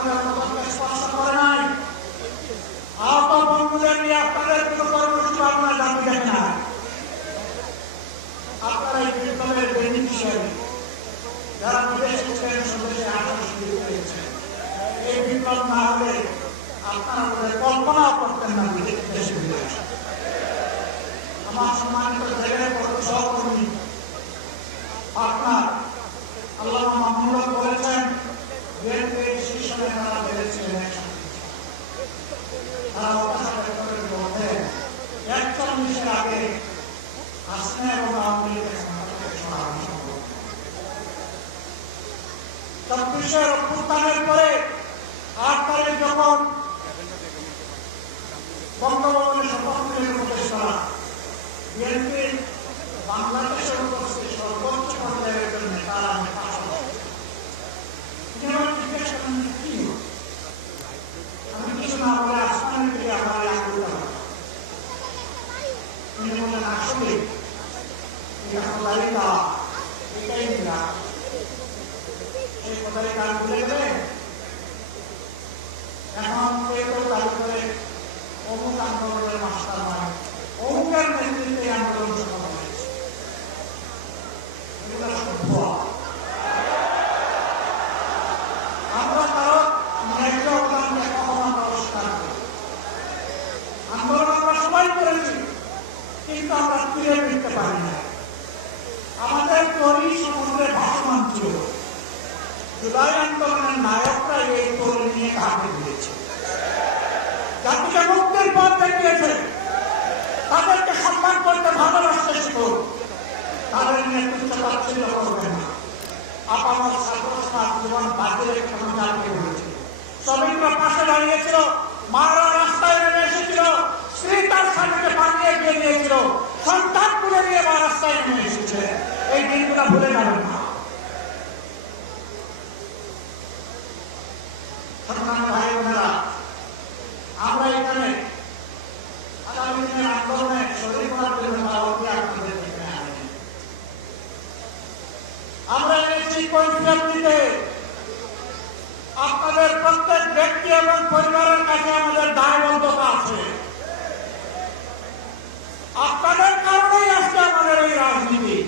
আপনাদের মতকে স্পর্শ করে নাই। আহত বন্ধুদের নিয়ে আপনাদের কোনো কর্মসূচি আপনার দাবি দেখে না। আপনারা এই বিপ্লবের বেনিফিশিয়ারি, যারা বিদেশে ছিলেন স্বদেশে আসার সুযোগ পেয়েছেন। এই বিপ্লব না হলে আপনারা বলে কল্পনাও করতেন না দেশে ফিরে আসেন। আমার সম্মানিত জায়গায় সহকর্মী আপনার আল্লামা মামুনুল বলেছেন, বিএনপির শীর্ষ নেতারা বেড়েছিলেন তারা অত্যাচারের মধ্যে 41 আগে হাসিনা এবং আওয়ামী লীগের সরানো সম্ভব। 24 অভ্যুত্থানের পরে 8 তারিখ যখন বঙ্গবন্ধুর শপথ গ্রহণের উপদেষ্টারা বিএনপি বাংলাদেশের উপস্থিত সর্বোচ্চ পর্যায়ের জন্য তারা জিজ্ঞেস করেন কি আমি কিছু না বলে আসমানের দিকে আমার আগ্রহ। তিনি বললেন আসলে এটাই নিরা এই কথাই কাজ ভুলে গেলে এখন কেউ দাবি করে অমুক আন্দোলনের মাস্টার নয়, অমুকের নেতৃত্বে আন্দোলন সফল হয়েছে। এগুলো সব ভুয়া। আমরা কারো ন্যায্য অবদানকে কখনো নমস্কার করি। আন্দোলন আমরা সবাই করেছি, কিন্তু আমরা ফিরে ফিরতে পারি না। আমাদের তৈরি সমুদ্রে ভাসমান ছিল। জুলাই আন্দোলনের নায়করা এই তৈরি নিয়ে ঘাটে দিয়েছে, জাতিকে মুক্তির পথ দেখিয়েছে, তাদেরকে সম্মান করতে ভালোবাসতে শিখুন, তাদের নেতৃত্ব তাচ্ছিল্য করবেন না। আপামর ছাত্র জীবন বাজে রেখে চালিয়ে হয়েছে। শ্রমিকরা পাশে দাঁড়িয়েছিল, মারা রাস্তায় নেমে এসেছিল, স্ত্রী তার স্বামীকে পাঠিয়ে দিয়ে দিয়েছিল, সন্তান তুলে নিয়ে মা রাস্তায় নেমে এসেছে। এই দিনগুলো ভুলে যাবেন না। ভাই বোনেরা, আমরা এখানে আগামী দিনের আন্দোলনে শরীর করার জন্য আমরা এনেছি কৈফিয়ত দিতে। আপনাদের প্রত্যেক ব্যক্তি এবং পরিবারের কাছে আমাদের দায়বদ্ধতা আছে। আপনাদের কারণেই আজকে আমাদের এই রাজনীতি,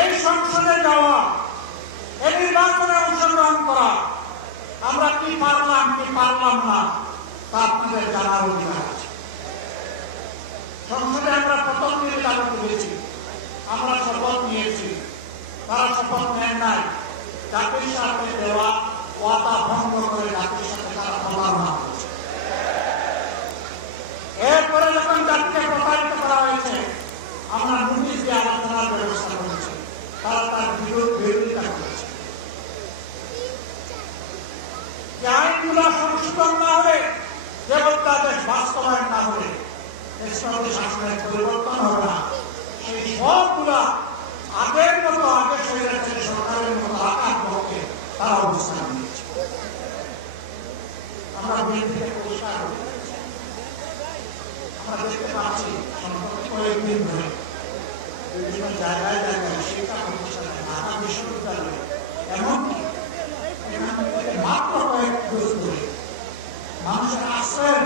এই সংসদে যাওয়া, এই নির্বাচনে অংশগ্রহণ করা। আমরা কি পারলাম কি পারলাম না তা আপনাদের জানার অধিকার আছে। সংসদে আমরা প্রথম দিনে চালু করেছি, আমরা শপথ নিয়েছি, তারা শপথ নেন নাই। জাতির সাথে দেওয়া ওয়াদা ভঙ্গ করে জাতির সাথে তারা প্রতারণা করেছে। এরপরে যখন জাতিকে প্রতারিত করা হয়েছে, আমরা নোটিশ দিয়ে আলোচনার ব্যবস্থা করেছি, তারা তার বিরোধিতা করেছে। আইনগুলো সংশোধন না হলে, যে অধ্যাদেশ বাস্তবায়ন না হলে দেশব্যাপী শাসনের পরিবর্তন হবে না। সেই সবগুলা আগের মতো আগে সরকারের মতো রাখার পক্ষে তারা অবস্থান নিয়েছে। আমরা বিএনপি থেকে পরিষ্কার আমরা দেখতে পাচ্ছি কয়েকদিন ধরে বিভিন্ন জায়গায় জায়গায় শিক্ষা প্রতিষ্ঠানে, ঢাকা বিশ্ববিদ্যালয়ে, এমনকি মাত্র কয়েক দোষ করে মানুষের আশ্রয়ের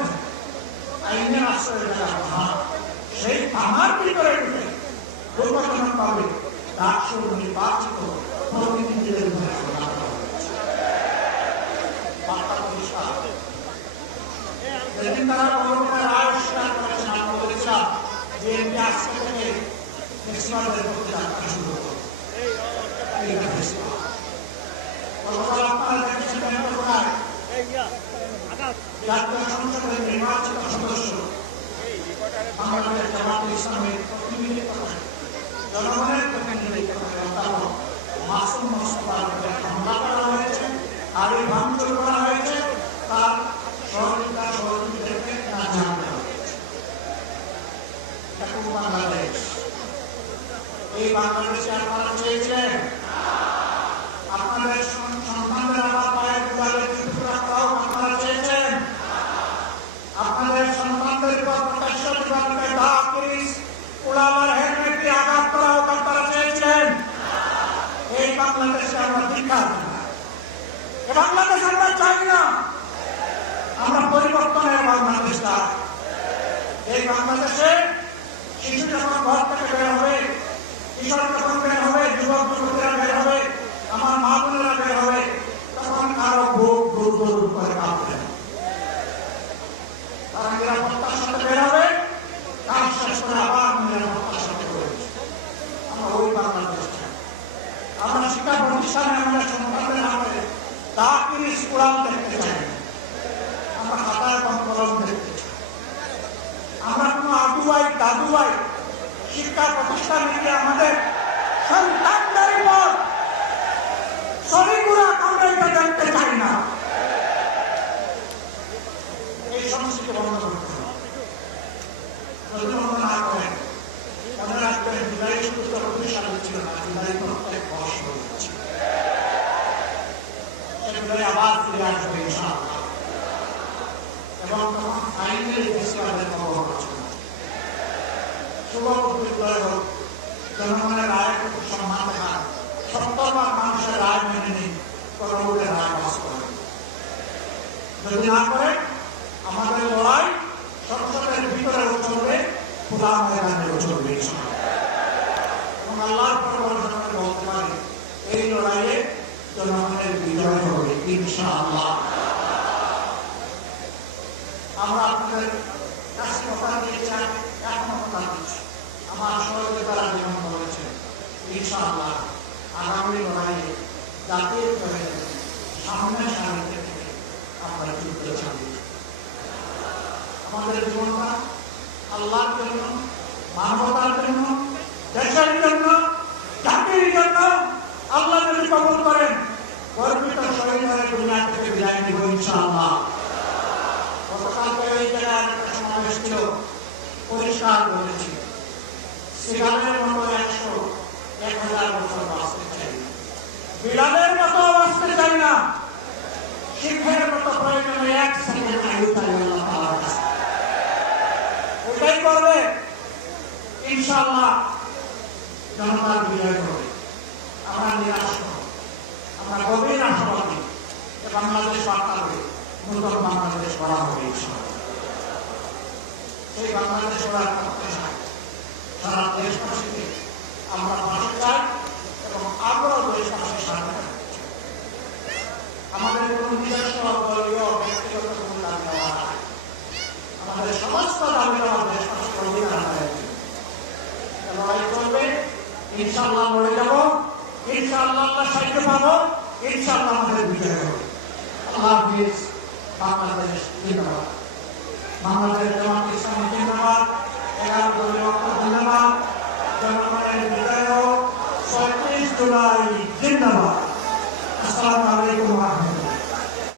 আইনের আশ্রয়ের জায়গা সেই থানার ভিতরে ঢুকে দুর্ঘটনা পাবে ডাকসু নির্বাচিত প্রতিনিধিদের যেদিন তারা গণভোটের রায় অস্বীকার করেছেন, আমি বলেছিলাম যে আজকে থেকে ফেস্টিভালের প্রতি যাত্রা শুরু করবে। আপনারা দেখেছেন জাতীয় সংসদের নির্বাচিত সদস্য বাংলাদেশ জামাতে ইসলামের প্রতিনিধি জনগণের প্রতিনিধি মাসুম মোস্তফার উপরে হামলা করা হয়েছে, আর এই ভাঙচুর করা হয়েছে, তার সহযোগীদেরকে না জানানো হয়েছে। বাংলাদেশ, এই বাংলাদেশে আপনারা চেয়েছেন আপনাদের সন্তানদের আবার পায়ের দুয়ারে টুকরা করাও আপনারা চেয়েছেন। আপনাদের সন্তানদের উপর প্রকাশ্যভাবে দা, পুলিশ, উড়াবার হেলমেট দিয়ে আঘাত করাও আপনারা চেয়েছেন। এই বাংলাদেশে আমরা দীক্ষা, এ বাংলাদেশ আমরা চাই না। আমরা পরিবর্তনের বাংলাদেশ চাই। এই বাংলাদেশে শিশু যখন ঘর থেকে বের হবে, কিশোর যখন বের হবে, যুবক যুবতীরা বের হবে, আমার মা বোনেরা বের হবে, তখন কারো বুক গুরু গুরু করে কাঁপবে। তারা নিরাপত্তার সাথে বের হবে, কাজ শেষ করে আবার নিরাপত্তার সাথে করেছে। আমরা ওই বাংলাদেশ চাই। আমরা শিক্ষা প্রতিষ্ঠানে আমাদের সন্তানদের হাতে চাকরি স্কুল দেখতে চাই। আমরা খাতায় কলম দেখতে চাই। আমরা কোনো আদুবাই দাদুবাই শিক্ষা প্রতিষ্ঠান থেকে আমাদের সন্তানদের উপর শরীরগুলা আমরা এটা দেখতে চাই না। এই সংস্কৃতি বন্ধ করতে হবে। যদি বন্ধ না করেন, মনে রাখবেন জুলাই শুধু তো প্রতিষ্ঠান ছিল না, জুলাই প্রত্যেক বর্ষ হচ্ছে। জুলাই আবার ফিরে আসবে ইনশাআল্লাহ। এবং তখন আইনের বেশি আমাদের খবর হচ্ছে না। শুভ বিদ্রোহ হোক, জনগণের রায়ের প্রতি সম্মান দেখা, 70 লাখ মানুষের রায় মেনে নিন, পরবর্তী রায় পাস করে। যদি না করে আমাদের লড়াই সংসদের ভিতরেও চলবে, খোলা ময়দানেও চলবে এবং আল্লাহর পরবর্তী বলতে পারি এই লড়াইয়ে জনগণের বিজয় হবে ইনশাআল্লাহ। আমরা আপনাদের কাছে কথা দিয়ে চাই, এখনো কথা দিচ্ছি। আমার সহযোগিতারা যেমন বলেছে ইনশাআল্লাহ আগামী লড়াইয়ে জাতীয় সামনে সারিতে থেকে আমরা যুদ্ধ চালিয়ে আমাদের জীবনটা আল্লাহর জন্য, মানবতার জন্য, দেশের জন্য, জাতির জন্য আল্লাহ যদি কবুল করেন, গর্বিত শহীদের দুনিয়া থেকে বিদায় দিব ইনশাআল্লাহ। গতকালকে এই জায়গায় একটা সমাবেশ ছিল, পরিষ্কার করেছি সিগারের মতো 100-1000 বছর বাঁচতে চাই, বিলালের মতো বাঁচতে চাই না, শিখের মতো প্রয়োজনে 1 সেকেন্ড আয়ু চাই আল্লাহ তাআলার কাছে। ওটাই করবে ইনশাআল্লাহ, জনতার বিজয় হবে। আমরা নিরাশ হব, আমরা গভীর আশাবাদী যে বাংলাদেশ পাল্টাবে, নতুন বাংলাদেশ করা হবে ইনশাআল্লাহ। সেই বাংলাদেশ করার করতে চাই সারা দেশবাসীকে আমরা পাশে চাই এবং আমরাও দেশবাসীর সাথে আমাদের কোনো নিজস্ব দলীয় ব্যক্তিগত কোনো দাবি দেওয়া নাই। আমাদের সমস্ত দাবি দেওয়া দেশবাসীর অধিকার রয়েছে। লড়াই করবে ইনশাআল্লাহ, লড়ে যাব ইনশাআল্লাহ, আমরা সাহায্য পাবো ইনশাআল্লাহ, আমাদের বিজয় হবে। আল্লাহ হাফেজ। বাংলাদেশ জিন্দাবাদ। বাংলাদেশ জামাত ইসলামী জিন্দাবাদ। 11 দলীয় ঐক্য জিন্দাবাদ। জনগণের বিজয় হোক। 34 জুলাই জিন্দাবাদ। আসসালামু আলাইকুম ওয়া রাহমাতুল্লাহ।